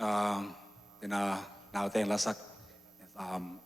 then now then lasak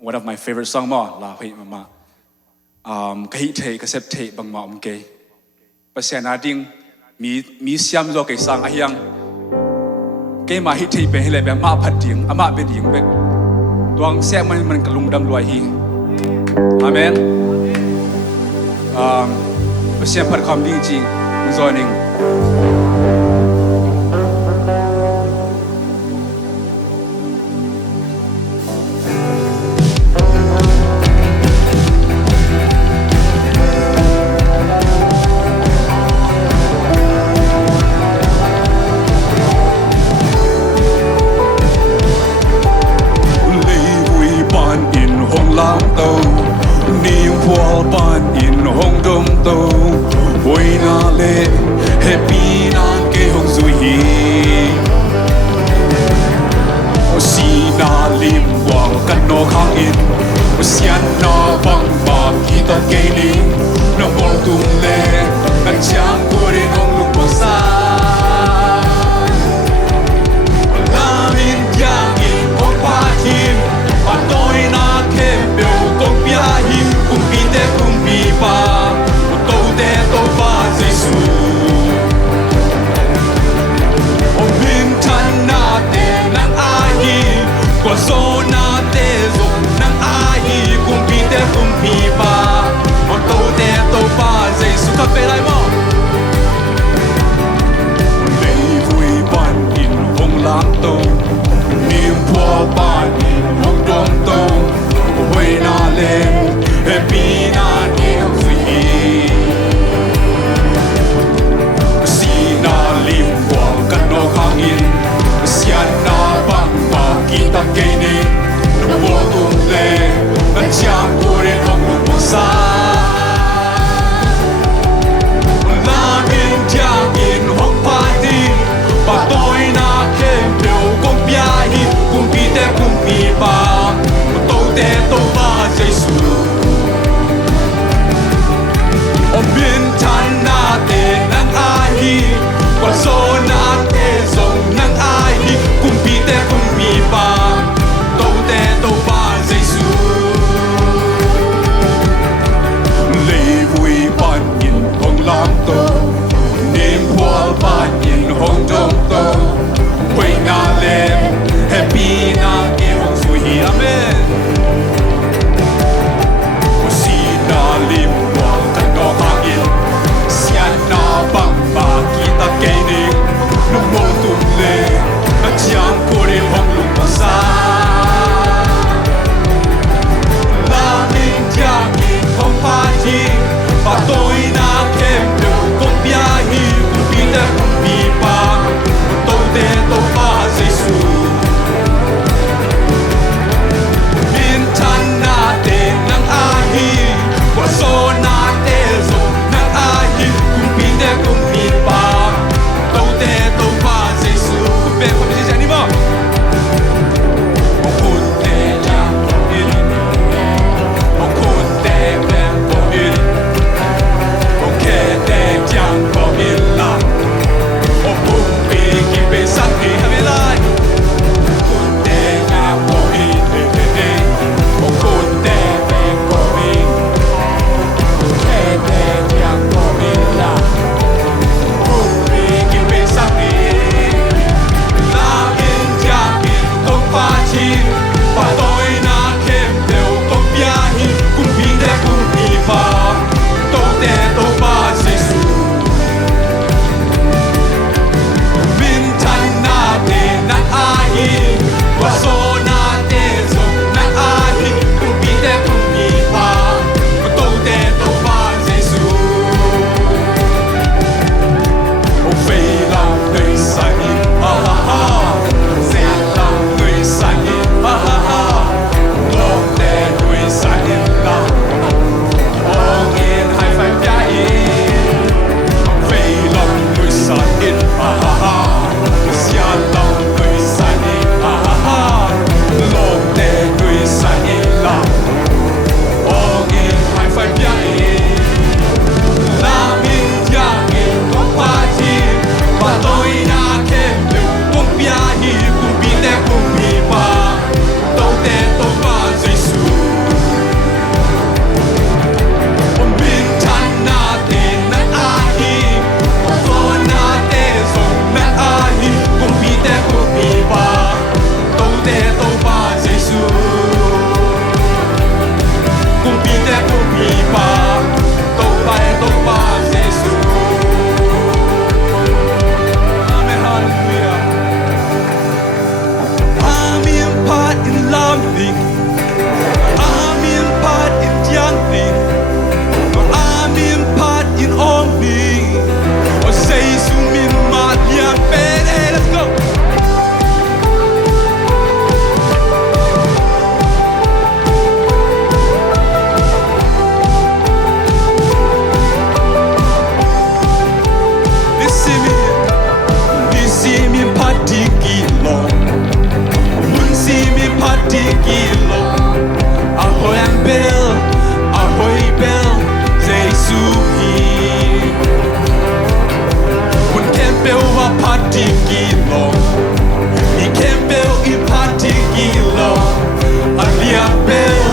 one of my favorite song mo la hui mama kahi the kasep the bang ma ke pasena ding mi siam zo ke sang ahyang ke ma hi the pe hele be ma phat ding ama be ding be tuang se man ka lungdam loi hi amen pasien phat khom ding chi joining patigilo ahoy ang bell Jesu hi Kun kempel wa patigilo I kempel I patigilo alia bell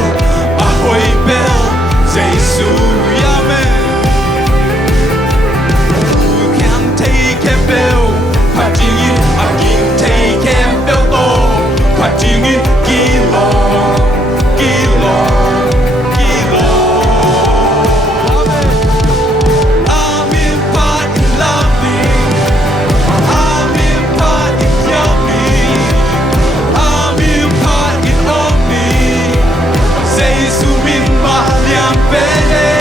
ahoy bell Jesu amen You can take a bell patigin akin take a bell to patigin kilo I'm in part in lovely I'm in part in yummy I'm in part in omni Say sumin mahliang pele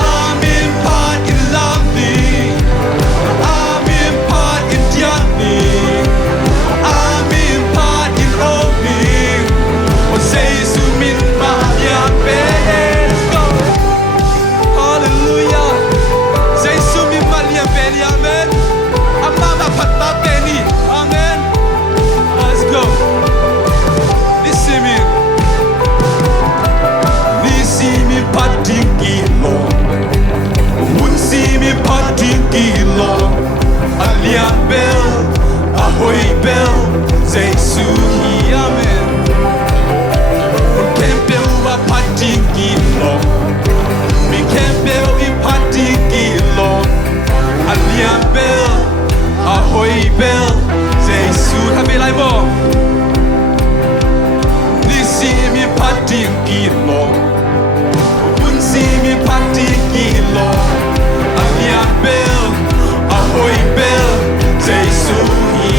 I'm in part in lovely I'm in part in yummy I'm in part in omni Say sumin mahliang pele Let's go Hallelujah Say sumin mahliang pele Amen Amama patapeni Amen Let's go Listen me Listen me patigilo Unsi me patigilo Alian bell Ahoy bell Jesu hi Amen Kempel wa patigilo Mi kempel I patigilo Alian bell Ahoy bell Jesu Happy life mo Lisi mi patigilo Unsi mi patigilo Alian bell Ahoy bell Jesu hi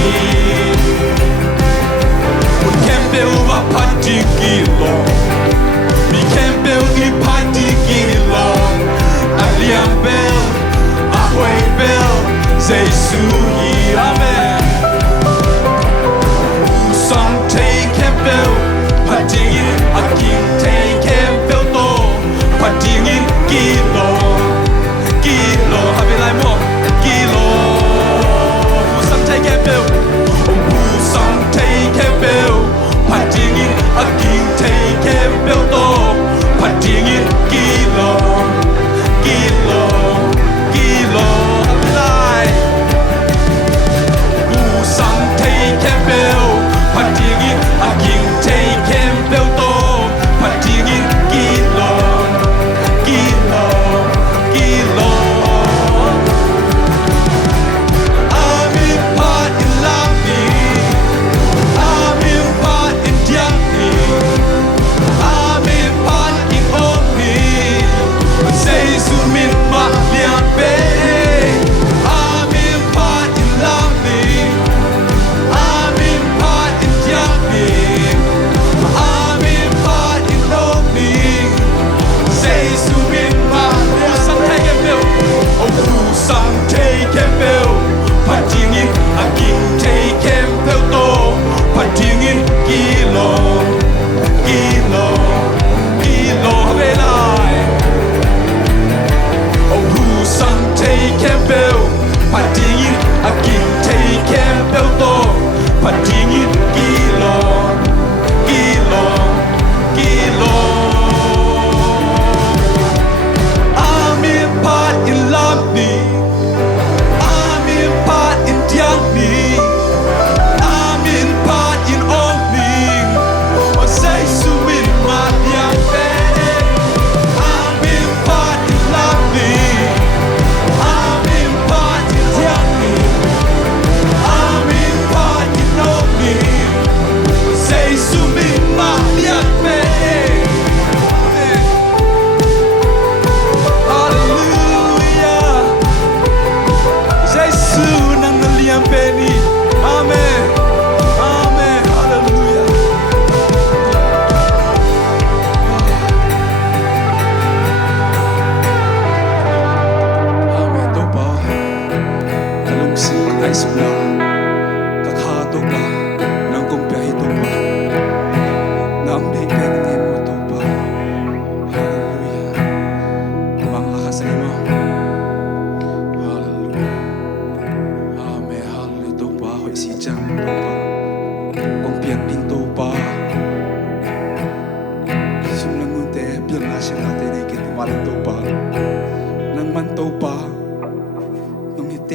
Kempel wa patigilo Mi kempel I patigilo Alian bell Ahoy bell Jesu hi Amen Usang take kempel patigin akin take kempel to patigin kilo Happy life mo kilo Usang take kempel Usang take kempel patigin akin take kempel to patigin kilo Happy life Usang take kempel patigin akin take kempel to patigin kilo I'm in part in lovely I'm in part in yummy I'm in part in omni Say sumin mahliang pele I'm in part in lovely I'm in part in yummy I'm in part in omni Say sumin mahliang Sang take a bill Oh sang take a bill Patingin aking take a bill to Patingin kilo Velay Oh sang take a bill Patingin aking take a bill to Patingin kilo I'm in part in lovely I'm in part in yummy I'm in part in omni Oh say sumin mahliang pele I'm in part in lovely I'm in part in yummy I'm in part in omni Say sumin mahliang pele Amen Hallelujah Jesu nang naliang peni Amen Hallelujah Amen Topa Kalungsing ay sula Kakha Topa Nang kumpiyahi Topa Nang naipengin mo Topa Hallelujah Mga kasali mo Hallelujah Amen Hallelujah Topa Hoy si Jang Topa Kumpiyak din Topa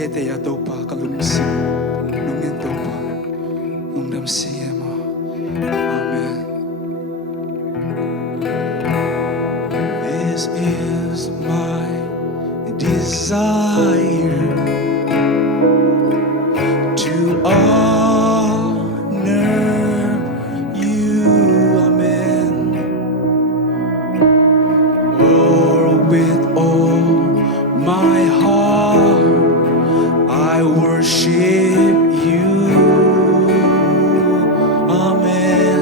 te ya topa kalum sim lungen topa lungdam siema. Amen. This is my desire to honor you. Amen. Lord, with all my heart I worship you. Amen.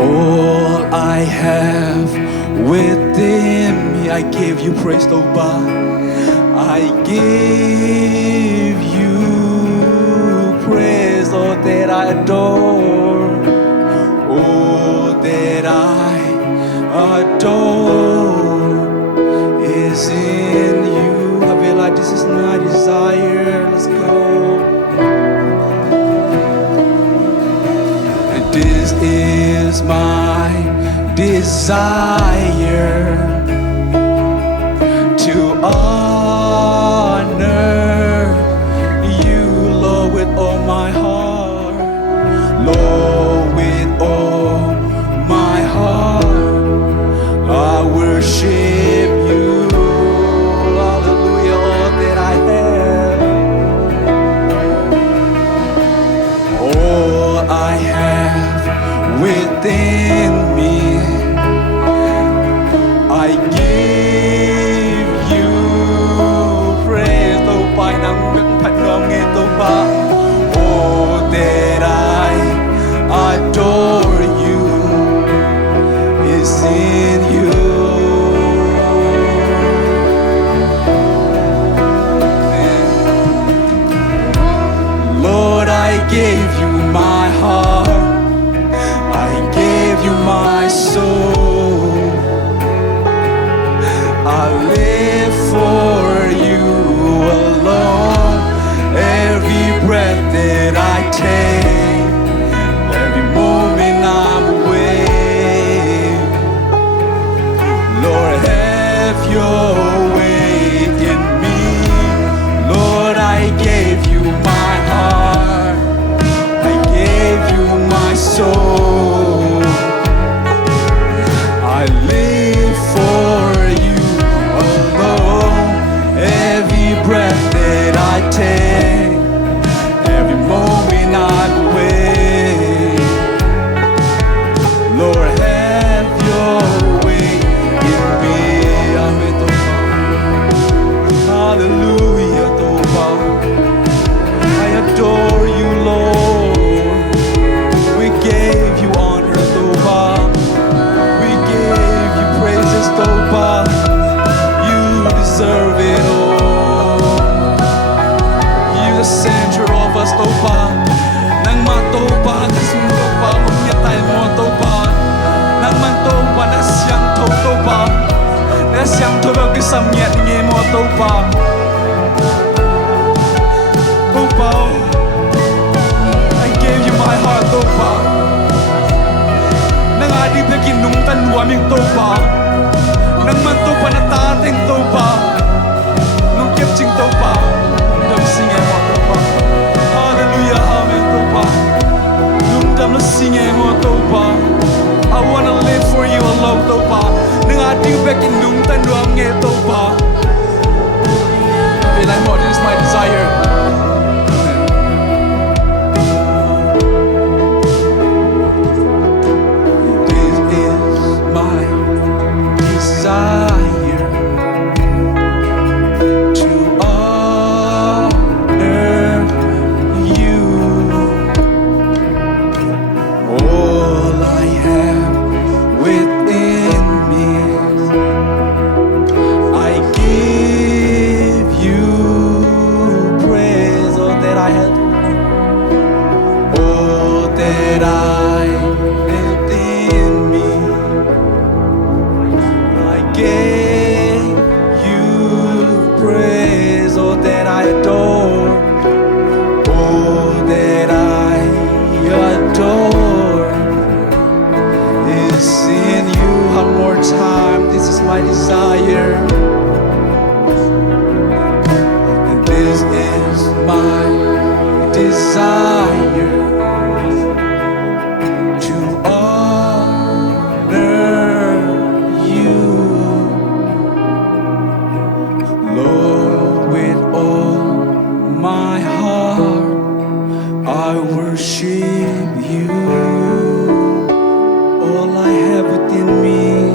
All I have within me, I give you praise, Topan. I give you praise, oh that I adore, oh that I adore is in you. I feel like this is my desire. Let's go. This is my desire to honor you, Lord, with all my heart. Lord, with all my heart, I worship you. Hallelujah, all that I have, all I have within me, I give you praise. Topan nang pat nom nghe Topan. Oh, that I adore you is in you. Lord, I gave you my heart, I gave you my soul. I live for you alone. Every breath that I take, every moment I'm awake. Lord, have your way in me. Lord, I gave you my heart, I gave you my soul. I live for you alone. Every breath that I take, every moment I'm awake. Lord, have your way in me. Amen. Hallelujah, Topan. I adore you, Lord. We gave you honor, Topan. We gave you praises, Topan. You deserve it all. You the center of us, Topan. Nang matopan, kasing Topan, umyatay mo, Topan. Nang mantopan, nasyang Topan. Nasyang Topan, kisamyat niya mo, Topan. Topan, I gave you my heart, Topan. Nang adi begin nung tanwaming Topan. Nang mantopan na tating Topan. Nung kepching Topan. Nung singay mo, Topan. Hallelujah, amen, Topan. Lungdam na singay mo, Topan. I wanna live for you alone, Topan. Nang adi begin nung tanwaming Topan. desire to honor you, Lord, with all my heart I worship you. All I have within me,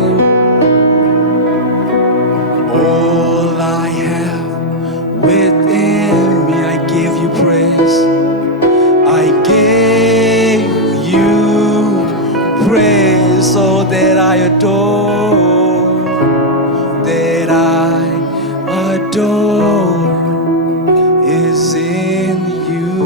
all I have within me, I give you praise. I gave you praise, so that I adore, that I adore is in you.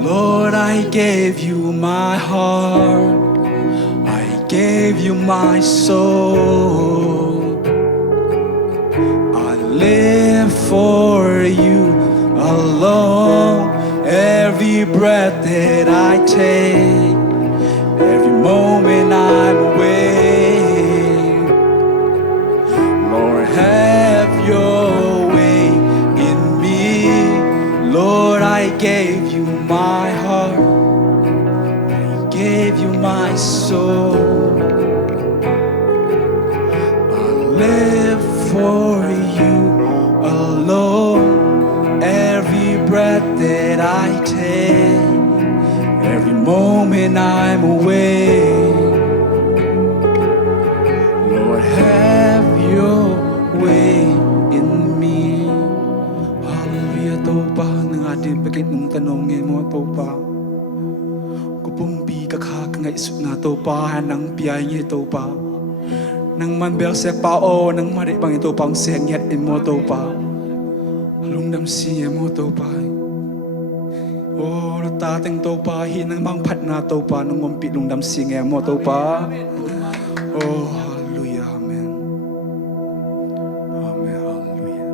Lord, I gave you my heart, I gave you my soul. I live for you alone. Every breath that I take, every moment I'm awake, Lord, have your way in me. Lord, I gave you my heart, I gave you my soul. I live for you alone. Every breath that I take, every moment I'm awake, Lord, have your way in me. Hallelujah. Topa ng ating pagkit ng tanongin mo, Topa. Kupumpi kakak nga isut na Topa, nang piyay niya Topa. Nang manbel se pao, nang mari bang ito pang senyat in mo Topa. Lungdam siya mo Topa. Oh, tating Topa, hinang mang pat na Topa, nang mampit lungdam siya mo Topa. Oh, hallelujah, amen. Amen, hallelujah.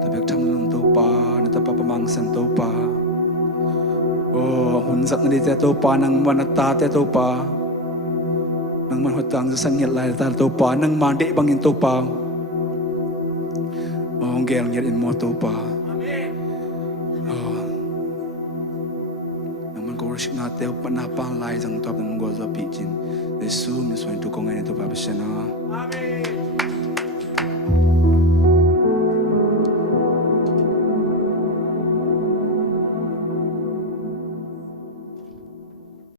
Tabag tam lang Topa, natapapamangsan Topa. Oh, hunsak na dito Topa, nang manatate Topa. Nang manhutang sa sangyat lahat Topa, nang mandi bangin Topa. Oh, ang gayang yarin mo Topa. Oh, nang man-worship natin, panapang lai sang Topa ng Gozo Pichin. The Zomi is going to kong ngayon Topa, Basya na. Amen.